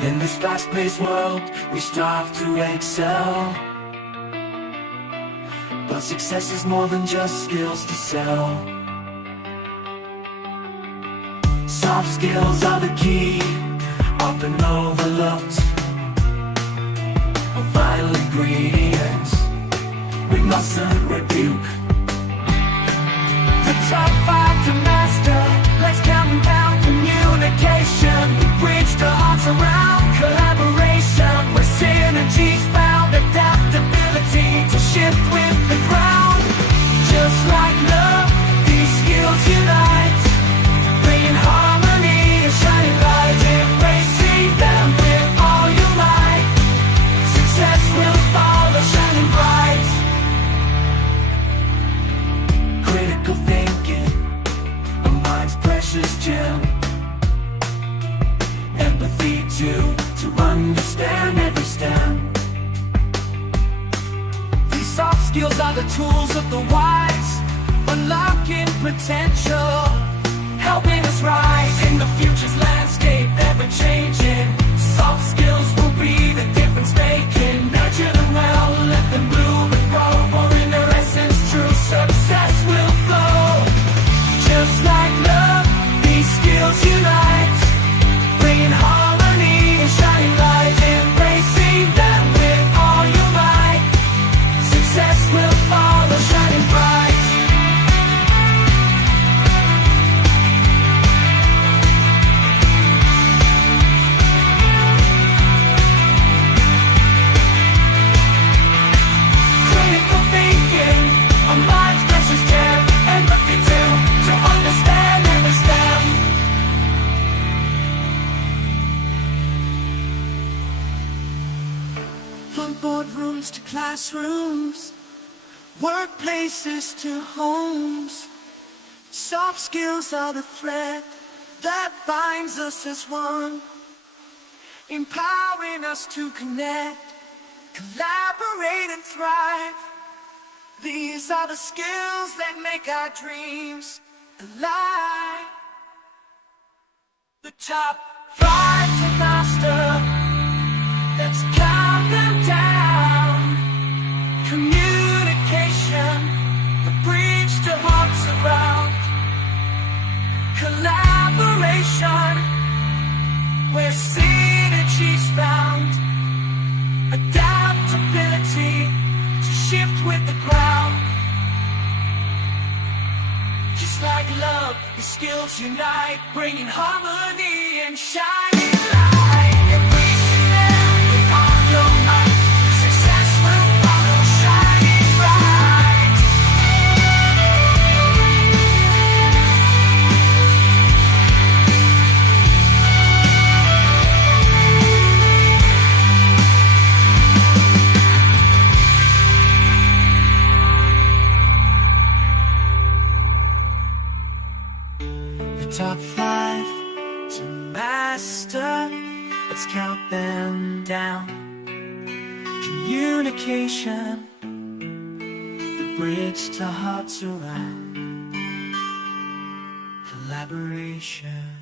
In this fast-paced world, we strive to excel. But success is more than just skills to sell. Soft skills are the key, often overlooked. A vital ingredient we mustn't rebuke. The top 5 to master, let's count them down. Communication, the bridge to hearts around. Collaboration, where synergy's found. Adaptability to shift with the ground. Just like love, these skills unite, bringing harmony and shining light. Embracing them with all your might, success will follow shining bright. Critical thinking, a mind's precious gem. Empathy to understand every step. These soft skills are the tools of the wise, unlocking potential, helping us rise in the future's landscape, ever changing. Soft skills will be the difference making. Nurture them well, let them bloom and grow, for in their essence true success will flow. Just like love, these skills unite, bringing harmony and shining light. Embracing them with all your might, success will follow shining bright. Critical thinking, a mind's precious gem. Empathy to understand every step. From boardrooms to classrooms, workplaces to homes, soft skills are the thread that binds us as one, empowering us to connect, collaborate and thrive. These are the skills that make our dreams alive. The top 5 to master, let's count them down. Communication, the bridge to hearts around. Collaboration, where synergy's found. Adaptability to shift with the ground. Just like love, the skills unite, bringing harmony and shining light. Embracing them with all your might, success will follow shining bright. The top 5 to master, let's count them down. Communication, the bridge to hearts around. Collaboration.